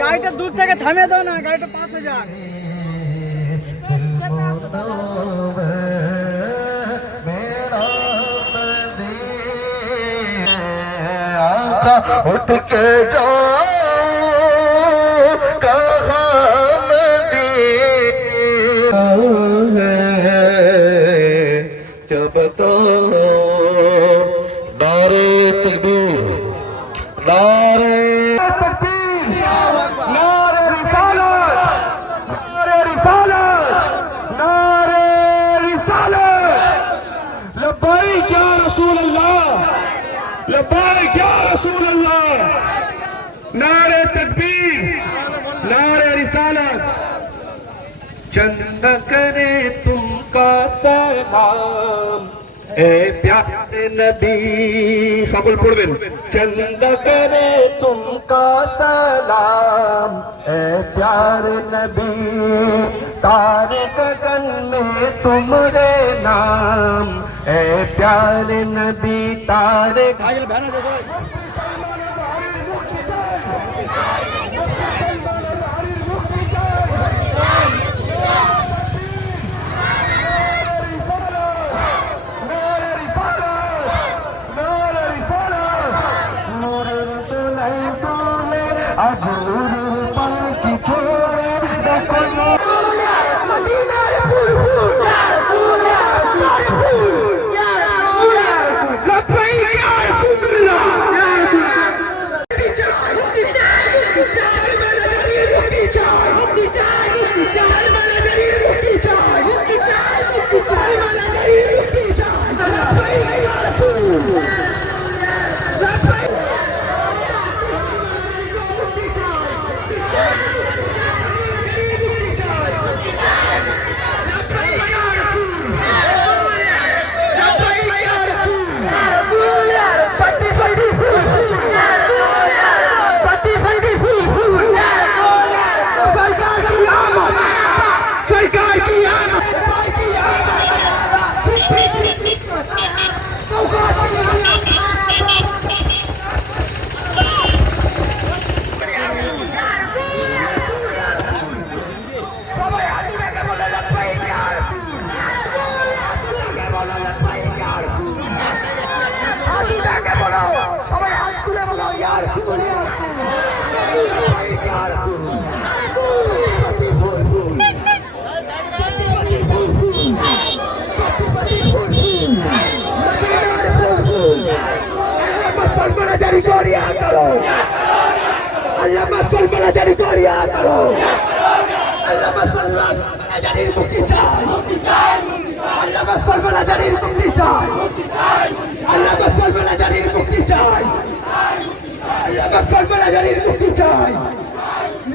গাড়িটা দূর থেকে থামিয়ে দাও না, গাড়িটা 5000। उठ के जाओ कहाँ मदीना है, जब तो नारे तकबीर, नारे तकबीर, नारे रिसालत, नारे रिसालत, नारे रिसालत। लब्बैक या रसूल अल्लाह, लब्बैक या रसूल अल्लाह। नारे तकबीर, नारे रिसालत। चंद करे तुमका सलाम ए प्यारे नबी, সকল পড়বেন। चंद करे तुमका सलाम ए प्यारे नबी, तारे गगन में तुम्हारे नाम ए प्यारे नबी, तारे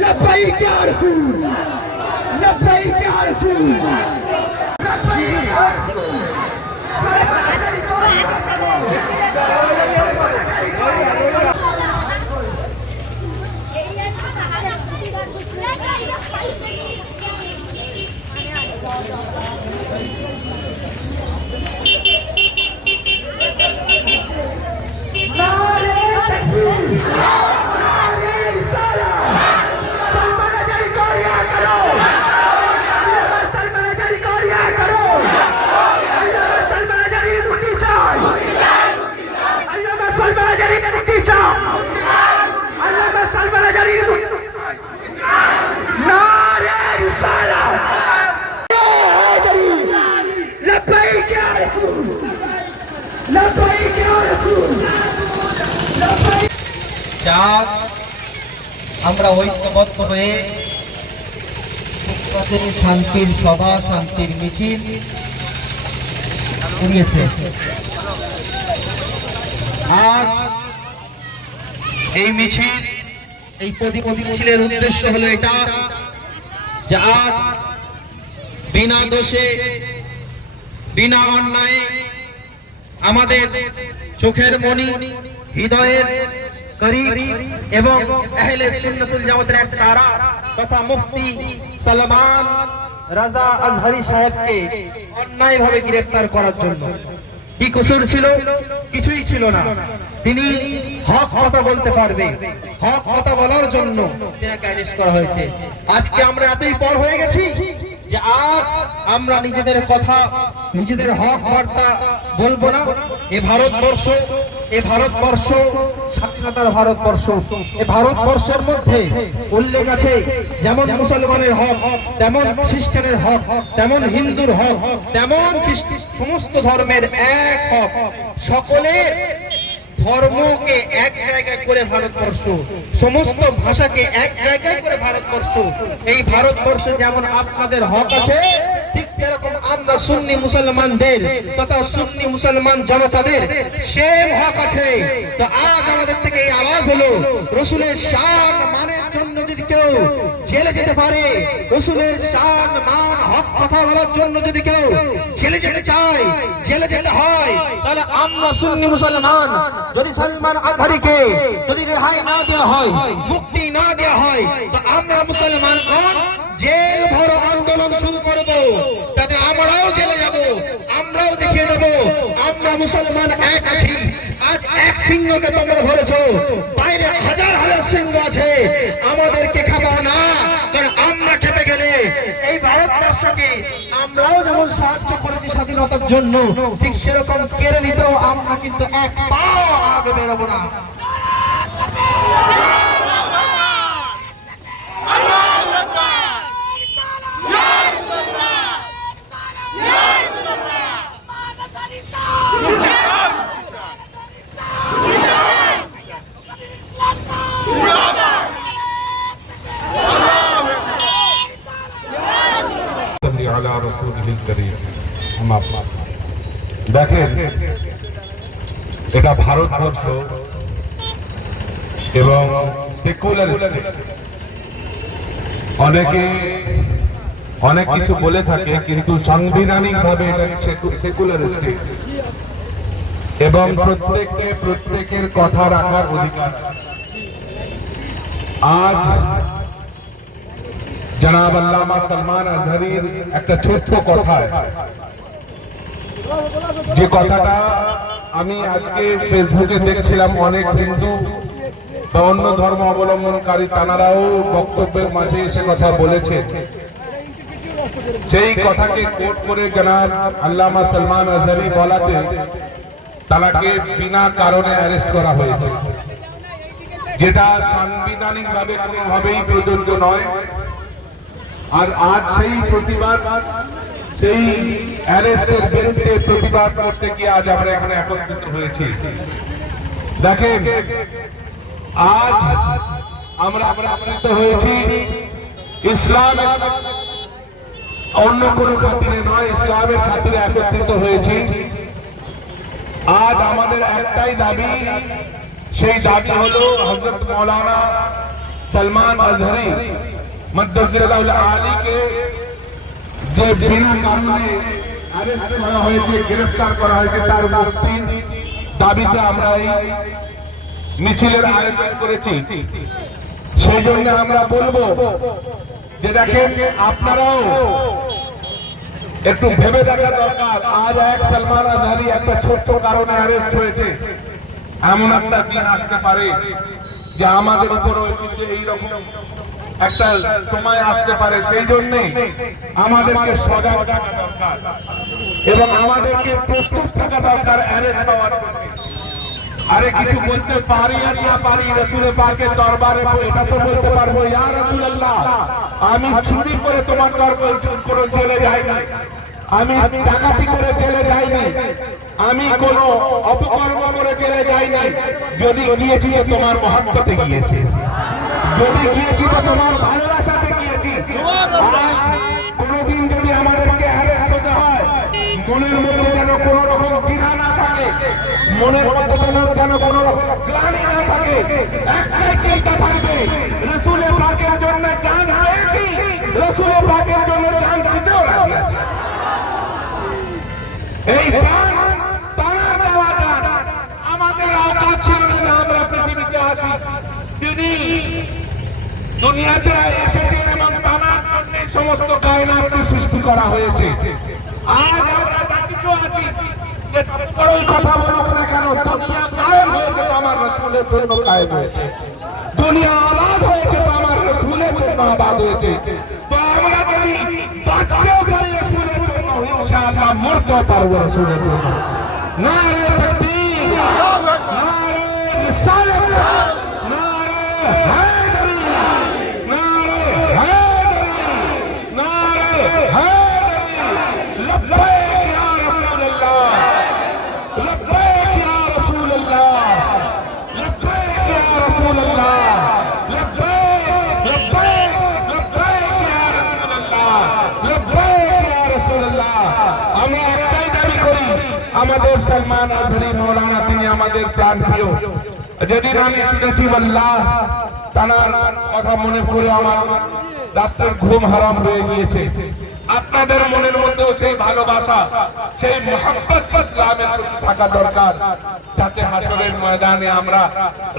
लब्बैक या रसूल, लब्बैक या रसूल, लब्बैक या रसूल। আমরা ঐক্যবদ্ধ হয়ে শান্তির সভা, শান্তির মিছিল করিয়েছে। আজ এই মিছিল, এই মিছিলের উদ্দেশ্য হলো এটা যে আজ বিনা দোষে, বিনা অন্যায়ে আমাদের চোখের মনি, হৃদয়ের করিব এবং আহলে সুন্নাতুল জামাতের এক তারা তথা মুফতি সালমান রাজা আজহারি সাহেবকে অন্যায়ভাবে গ্রেফতার করার জন্য কি কসুর ছিল? কিছুই ছিল না। তিনি হক কথা বলতে পারবে, হক কথা বলার জন্য তাকে অ্যারেস্ট করা হয়েছে। আজকে আমরা এতই পর হয়ে গেছি যে আজ আমরা নিজেদের কথা, নিজেদের হক বার্তা বলবো না। এ ভারতবর্ষ স্বাধীনতার ভারতবর্ষ। এ ভারতবর্ষের মধ্যে উল্লেখ আছে যেমন মুসলমানের হক, তেমন খ্রিস্টানের হক, তেমন হিন্দুর হক, তেমন সমস্ত ধর্মের এক হক। সকলের ধর্মকে এক জায়গায় করে ভারতবর্ষ, সমস্ত ভাষাকে এক জায়গায় করে ভারতবর্ষ। এই ভারতবর্ষে যেমন আপনাদের হক আছে, ঠিক এরকম আমরা সুন্নি মুসলমানদের তথা সুন্নি মুসলমান জনতাদের সেম হক আছে। তো আজ আমাদের থেকে এই আওয়াজ হলো, রসুলের শান মানের জন্য যদি কেউ জেলে যেতে পারে, রসুলের শান মান হক কথা বলার জন্য যদি কেউ জেলে যেতে চায়, জেলে যেতে হয়, তাহলে আমরা সুন্নি মুসলমান যদি সালমান আজহারিকে যদি রেহাই না দেওয়া হয়, মুক্তি না দেওয়া হয়, তো আমরা মুসলমানগণ জেল ভরো আন্দোলন শুরু করব, যাতে আমরাও জেলে যাব, আমরাও দেখিয়ে দেব আমরা মুসলমান এক আছি। আজ এক সিংহকে তোমরা ধরেছো, বাইরে হাজার হাজার সিংহ আছে, আমাদেরকে খাবো না, কারণ আমরা খেপে গেলে এই ভারতবর্ষকে আমরাও যেমন সাহায্য করেছি স্বাধীনতার জন্য, ঠিক সেরকম কেড়ে নিতেও আমরা কিন্তু এক পাও আগে বেরোবো না। দেখেন, এটা ভারতবর্ষ এবং সেকুলার স্টেট। অনেকে অনেক কিছু বলে থাকে, কিন্তু সাংবিধানিক ভাবে এটা সেকুলার স্টেট এবং প্রত্যেকের কথা রাখার অধিকার। আজ জনাব আল্লামা সালমান আজহারির একটা ছোট্ট কথা, যে কথাটা আমি আজকে ফেসবুকে দেখছিলাম, অনেক হিন্দু বা অন্য ধর্ম অবলম্বনকারী তানারাও বক্তব্যের মাঝে এসে কথা বলেছে। সেই কথাকে কোট করে জনাব আল্লামা সালমান আজহারি বলাতে তাকে বিনা কারণে অ্যারেস্ট করা হয়েছে, যেটা সাংবিধানিক ভাবে কোনোভাবেই প্রযোজ্য নয়। আর আজ সেই প্রতিবাদ, সেই অ্যারেস্টের বিরুদ্ধে প্রতিবাদ করতে গিয়ে আজ আমরা এখানে একত্রিত হয়েছি। দেখেন, আজ আমরা একত্রিত হয়েছি ইসলামের, অন্য কোনো খাতিরে নয়, ইসলামের খাতিরে একত্রিত হয়েছি। আজ আমাদের একটাই দাবি, সেই দাবি হলো হযরত মাওলানা সালমান আজহারি মদ্দাজিল্লাহুল আলীকে যে বিনা কারণে অ্যারেস্ট করা হয়েছে, গ্রেফতার করা হয়েছে, তার মুক্তির দাবিতে আমরা এই মিছিলের আয়োজন করেছি। সেই জন্য আমরা বলবো যে দেখেন, আপনারাও একটু ভেবে দেখা দরকার। আজ এক সালমান আজহারি একটা ছোট্ট কারণে অ্যারেস্ট হয়েছে, এমন একটা দিন আসতে পারে যে আমাদের উপরও এইরকম একটা সময় আসতে পারে। সেই জন্য আমাদেরকে সজাগ থাকা দরকার এবং আমাদেরকে প্রস্তুত থাকা দরকার অ্যারেস্ট হওয়ার জন্য। আরে কিছু বলতে পারি আর না পারি, রাসূল পাকের দরবারে এটা তো বলতে পারবো, ইয়া রাসূলুল্লাহ, আমি চুরি করে তোমার দরবারে কোনো জেলে যাই না, আমি ডাকাতি করে জেলে যাই নাই, আমি কোনো অপকর্ম করে জেলে যাই নাই। যদি গিয়েছি তো তোমার মহব্বতে গিয়েছি, যদি গিয়েছি তো তোমার ভালোবাসাতে গিয়েছি। কোনোদিন যদি আমাদেরকে অ্যারেস্ট হতে হয়, মনের মধ্যে যেন কোনো রকম দ্বিধা না থাকে, মনের মধ্যে যেন কোনো রকম গ্লানি না থাকে, একটাই চিন্তা থাকবে, রাসূল পাকের জন্য জান হয়েছি, রাসূল পাকের জন্য জান দিতেও রাজি আছি। এই জান তারা দেওয়া জান, আমাদের আওকাত ছিল না যে আমরা পৃথিবীতে আসি। তিনি দুনিয়াতে এসেছেন এবং তানার জন্য সমস্ত কায়নাতকে সৃষ্টি করা হয়েছে। আজ আমরা ব্যতীত আছি, যে বড়ই কথা বলুক না কেন, দুনিয়া কায়েম হয়েছে তো আমার রাসূলের জন্য কায়েম হয়েছে, দুনিয়া আবাদ হয়েছে তো আমার রাসূলের জন্য আবাদ হয়েছে। তো আমরা যদি বাঁচতেও পারি রাসূলের জন্য, ইনশাআল্লাহ মরতেও পারবো রাসূলের জন্য। নারে তাকবীর, নারে রিসালাত, নারে হায়দারি, নারে হায়দারি, নারে হায়দারি। লব্বাইক ইয়া রাসূলুল্লাহ, লব্বাইক ইয়া রাসূলুল্লাহ, লব্বাইক ইয়া রাসূলুল্লাহ, লব্বাইক, লব্বাইক, লব্বাইক ইয়া রাসূলুল্লাহ, লব্বাইক ইয়া রাসূলুল্লাহ। আমরা একটাই দাবি করি, আমাদের সলমান আজহারি মাওলানা তিনি আমাদের প্রাণ প্রিয়। যেদিন আমি শুনেছি আল্লাহ তানার কথা মনে করে আমার রাত্রের ঘুম হারাম হয়ে গিয়েছে। আপনাদের মনের মধ্যেও সেই ভালোবাসা, সেই মুহাব্বত ইসলামের প্রতি থাকা দরকার, যাতে হাসরের ময়দানে আমরা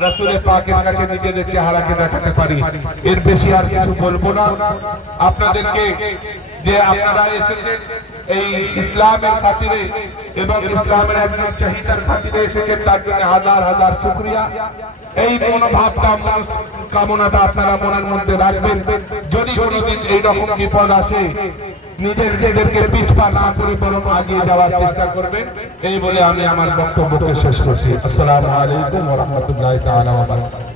রাসূলের পাকের কাছে নিজেদের চেহারাকে দেখাতে পারি। এর বেশি আর কিছু বলবো না। আপনাদেরকে যে আপনারা এসেছেন এই ইসলামের খাতিরে এবং ইসলামের একজন চাহিদার খাতিরে এসেছেন, তার জন্য হাজার হাজার শুকরিয়া। এই মনোভাবটা, কামনাটা আপনারা মনের মধ্যে রাখবেন। যদি কোনোদিন এইরকম বিপদ আসে, নিজেদেরকে পিছপা না করে বরং এগিয়ে যাওয়ার চেষ্টা করবেন। এই বলে আমি আমার বক্তব্যকে শেষ করছি। আসসালামু আলাইকুম ওয়া রাহমাতুল্লাহি তাআলা ওয়া বারাকাতুহু।